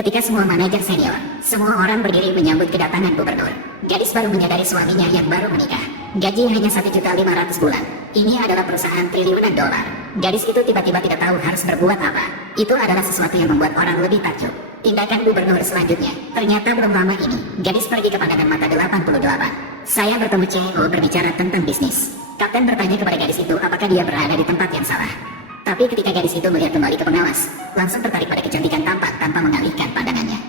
Ketika semua manajer senior, semua orang berdiri menyambut kedatangan gubernur. Gadis baru menyadari suaminya yang baru menikah. Gaji hanya 1.500.000 bulan. Ini adalah perusahaan triliunan dolar. Gadis itu tiba-tiba tidak tahu harus berbuat apa. Itu adalah sesuatu yang membuat orang lebih takjub. Tindakan gubernur selanjutnya, ternyata belum lama ini, gadis pergi ke pandangan mata 88. Saya bertemu CEO berbicara tentang bisnis. Kapten bertanya kepada gadis itu apakah dia berada di tempat yang salah. Tapi ketika gadis itu melihat kembali ke pengawas, langsung tertarik pada kecantikan tampak tanpa mengalihkan pandangannya.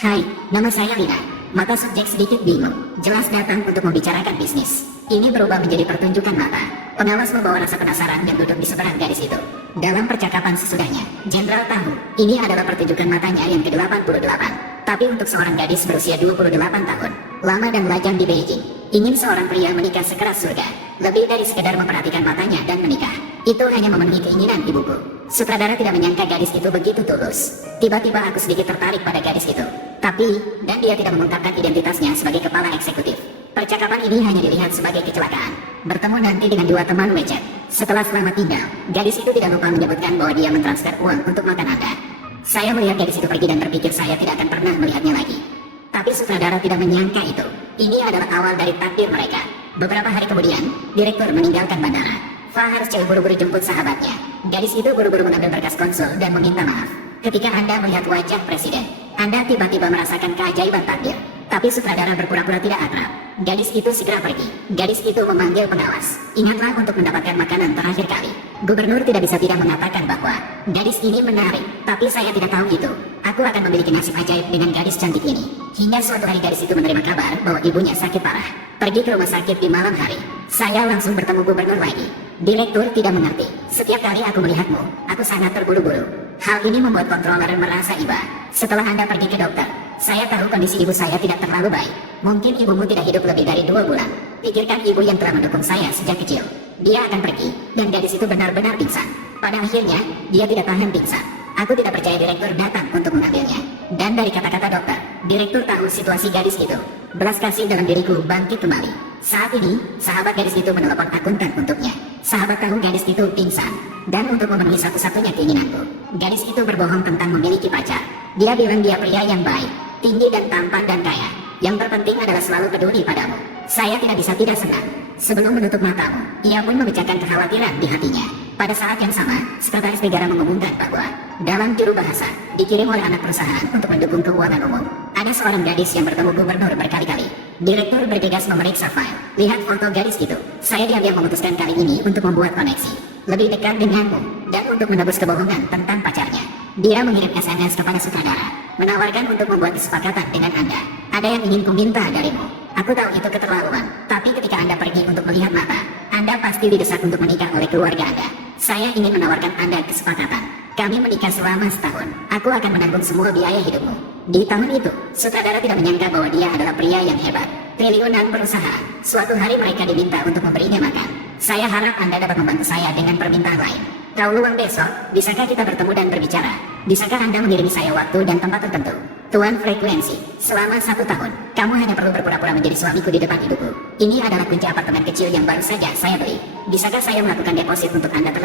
Hai, nama saya Lina. Mata subjek sedikit bingung, jelas datang untuk membicarakan bisnis. Ini berubah menjadi pertunjukan mata. Pengawas membawa rasa penasaran dan duduk di seberang gadis itu. Dalam percakapan sesudahnya, Jenderal tahu, ini adalah pertunjukan matanya yang ke-88. Tapi untuk seorang gadis berusia 28 tahun, lama dan lajang di Beijing, ingin seorang pria menikah sekeras surga. Lebih dari sekedar memperhatikan matanya dan menikah. Itu hanya memenuhi keinginan ibuku. Sutradara tidak menyangka gadis itu begitu tulus. Tiba-tiba aku sedikit tertarik pada gadis itu. Tapi, dan dia tidak mengungkapkan identitasnya sebagai kepala eksekutif. Percakapan ini hanya dilihat sebagai kecelakaan. Bertemu nanti dengan dua teman WeChat. Setelah selamat tinggal, gadis itu tidak lupa menyebutkan bahwa dia mentransfer uang untuk makan Anda. Saya melihat gadis itu pergi dan berpikir saya tidak akan pernah melihatnya lagi. Tapi sutradara tidak menyangka itu. Ini adalah awal dari takdir mereka. Beberapa hari kemudian, direktur meninggalkan bandara. Fa harus jauh buru-buru jemput sahabatnya. Gadis itu buru-buru mengambil berkas konsul dan meminta maaf. Ketika Anda melihat wajah presiden, Anda tiba-tiba merasakan keajaiban takdir. Tapi sutradara berpura-pura tidak akrab. Gadis itu segera pergi. Gadis itu memanggil pengawas. Ingatlah untuk mendapatkan makanan terakhir kali. Gubernur tidak bisa tidak mengatakan bahwa gadis ini menarik, tapi saya tidak tahu itu. Aku akan memiliki nasib ajaib dengan gadis cantik ini. Hingga suatu hari gadis itu menerima kabar bahwa ibunya sakit parah. Pergi ke rumah sakit di malam hari. Saya langsung bertemu gubernur lagi. Direktur tidak mengerti. Setiap kali aku melihatmu, aku sangat terburu-buru. Hal ini membuat kontroler merasa iba. Setelah Anda pergi ke dokter, saya tahu kondisi ibu saya tidak terlalu baik. Mungkin ibumu tidak hidup lebih dari 2 bulan. Pikirkan ibu yang telah mendukung saya sejak kecil. Dia akan pergi, dan gadis itu benar-benar pingsan. Pada akhirnya, dia tidak tahan pingsan. Aku tidak percaya direktur datang untuk mengambilnya. Dan dari kata-kata dokter, direktur tahu situasi gadis itu. Belas kasih dalam diriku bangkit kembali. Saat ini, sahabat gadis itu menelepon akuntan untuknya. Sahabat tahu gadis itu pingsan. Dan untuk memenuhi satu-satunya keinginanku, gadis itu berbohong tentang memiliki pacar. Dia bilang dia pria yang baik, tinggi dan tampan dan kaya. Yang terpenting adalah selalu peduli padamu. Saya tidak bisa tidak senang. Sebelum menutup matamu, ia pun memecahkan kekhawatiran di hatinya. Pada saat yang sama, sekretaris negara mengumumkan bahwa dalam juru bahasa dikirim oleh anak perusahaan untuk mendukung keuangan umum. Ada seorang gadis yang bertemu gubernur berkali-kali. Direktur bergegas memeriksa file. Lihat foto gadis itu. Saya diam-diam memutuskan kali ini untuk membuat koneksi lebih dekat denganmu dan untuk menebus kebohongan tentang pacarnya. Dia mengirim SMS kepada sutradara, menawarkan untuk membuat kesepakatan dengan Anda. Ada yang ingin kuminta darimu. Aku tahu itu keterlaluan, tapi ketika Anda pergi untuk melihat mata, Anda pasti didesak untuk menikah oleh keluarga Anda. Saya ingin menawarkan Anda kesepakatan. Kami menikah selama setahun. Aku akan menanggung semua biaya hidupmu. Di tahun itu, sutradara tidak menyangka bahwa dia adalah pria yang hebat. Triliunan perusahaan. Suatu hari mereka diminta untuk memberinya makan. Saya harap Anda dapat membantu saya dengan permintaan lain. Kau luang besok, bisakah kita bertemu dan berbicara? Bisakah Anda mengirim saya waktu dan tempat tertentu? Tuan Frekuensi, selama 1 tahun, kamu hanya perlu berpura-pura menjadi suamiku di depan ibuku. Ini adalah kunci apartemen kecil yang baru saja saya beli. Bisakah saya melakukan deposit untuk Anda terlebih